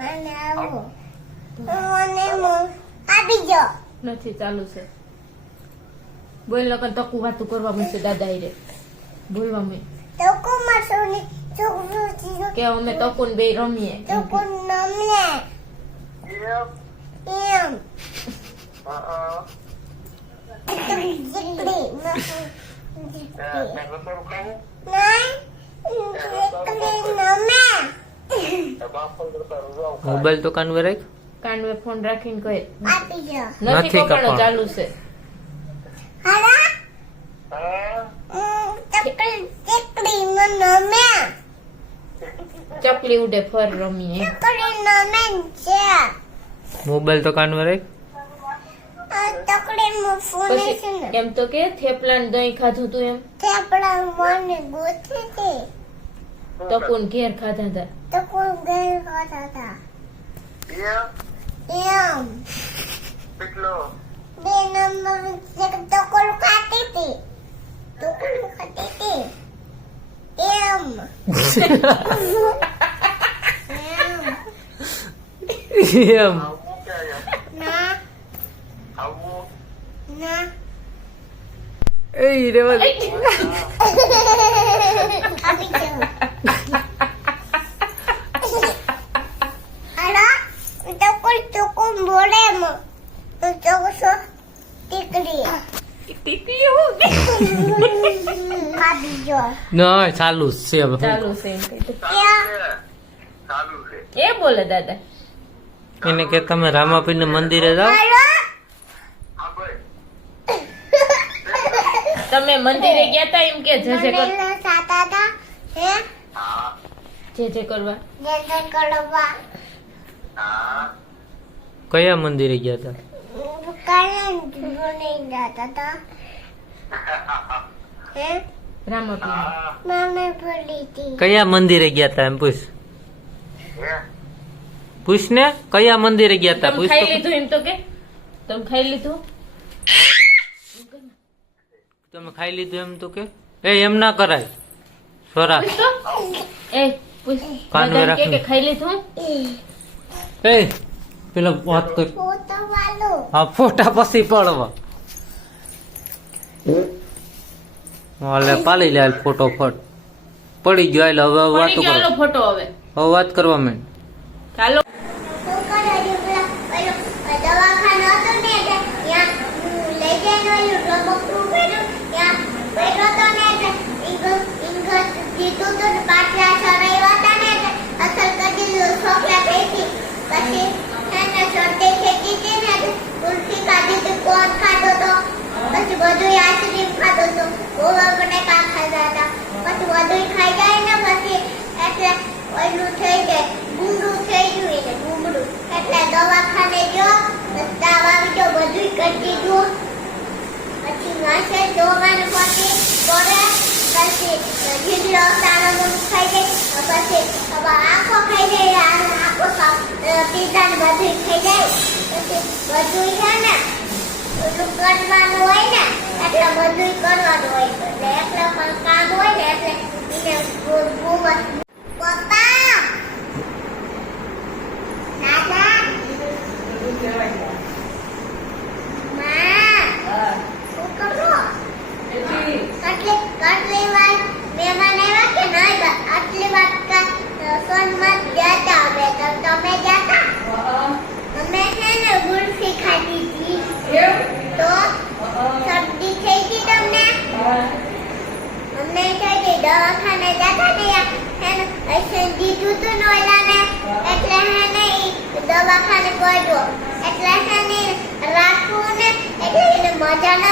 મને આવો મને આપી જો નથી ચાલુ છે બોલ લગન તકુ વાતું કરવા મળશે દાદા રે બોલવા મે તો કોમાં સોની છોકરો કે અમે તકુન બે રમીએ તો કોણ નમને એમ જીકડી મોબાઈલ તો કાનવે રાખ કાનવે ફોન રાખીને કહે આપી જો નથી કપાણો ચાલુ છે હાલા ચકડી નમે ચકલી ઉડે ફર રમીએ ચકડી નમે છે મોબાઈલ તો કાનવે રાખ ચકડી મો ફોન છે પછી ને એમ તો કે થેપલા ને દહીં ખાધું તું એમ તે આપણા મને ગોઠે છે તકુન ઘેર ખાધા હતા તો કોણ ગેર કરતા હતા એમ બે નંબર એક તો કોણ ખાતી હતી તો કોણ ખાતી હતી એમ એમ ના ના એ રેવા દે. આપી દો હાલા તો કોણ બોલે મ તો સો ટીકડી ટીકલી હો આપી દો ના ચાલુ જ છે હવે. ચાલુ છે એમ કીધું. ક્યાં એ બોલે દાદા એને કે તમે રામાપીર મંદિરે જાઓ હાલો તમે મંદિરે ગયા તા એમ કે જે જે કર મને સાતા હતા હે જે કરવા જય કરવા કયા મંદિરે ગયા હતા કારણ જુઓ નહીં જાતા હતા હે રામાપીર મને ભૂલી હતી કયા મંદિરે ગયા હતા એમ પૂછ પૂછ ને કયા મંદિરે ગયા હતા તમે પૂછ ખાઈ તો. લીધું એમ તો કે તમે ખાઈ લીધું તમે ખાઈ લીધું એમ તો કે એ એમ ના કરાય સોરા પૂછ તો એ પૂછ કાનવે દાદા કે રાખી. ખાઈ લીધું એ પેલા વાત કર ફોટો વાલો હા ફોટા પછી પડવા હાલે પાલી લે હાલ ફોટો ફટ પડી ગયો હાલ હવે વાતો પડી ગયો કરો ફોટો હવે હવે વાત કરવા માંડ ચાલો તો કરે પેલા પેલો દવાખાનો હતો ને ત્યાં લઈ જઈને ઓલું રમકડું કર્યું ત્યાં બેઠો તો ને ઇંગસ જીતું તો પાછા ચડાવ્યા હતા ને અસલ કદી છોકરા બેઠી પછી એને શરદી ખેંચી હતી ને કુલ્ફી ખાધી હતી કોણ ખાધો તો પછી બધું આઈસ્ક્રીમ ખાધો તો ગોવા બટેકા ખાધા હતા પછી બધું ખાઈ જાય ને પછી એટલે ઓલું થઈ જાય ગુંગળું થઈ ગયું એને ગુંગળું એટલે દવાખાને ગયો તાવ આવી ગયો બધું કરી દીધું પછી માસે જોવાનું પછી કરે પછી જીગડો તારો મુખ ખાઈ જાય પછી હવે આંખો ખાઈ જાય આંખો પીઝા ને બધું ખાઈ જાય પછી બધું છે ને બધું કરવાનું હોય ને એટલે બધું કરવાનું હોય એટલે એકલા પણ કામ હોય ને એટલે એને પપ્પા દાદા માં શું કરો કેટલી વાર મહેમાન આવ્યા કે નહીં આટલી વાત સોનમત જતા હવે તમે જતા અમે છે ને ગુલ્ફી ખાધી હતી તો શરદી થઈ ગઈ તમને અમને થઈ ગઈ દવાખાને જતા ગયા ऐसे દીધું તું ને ઓલાને એટલે હે નહીં દવાખાને પડ્યો એટલે હે ને રાખવું ને એટલે એને મજા ન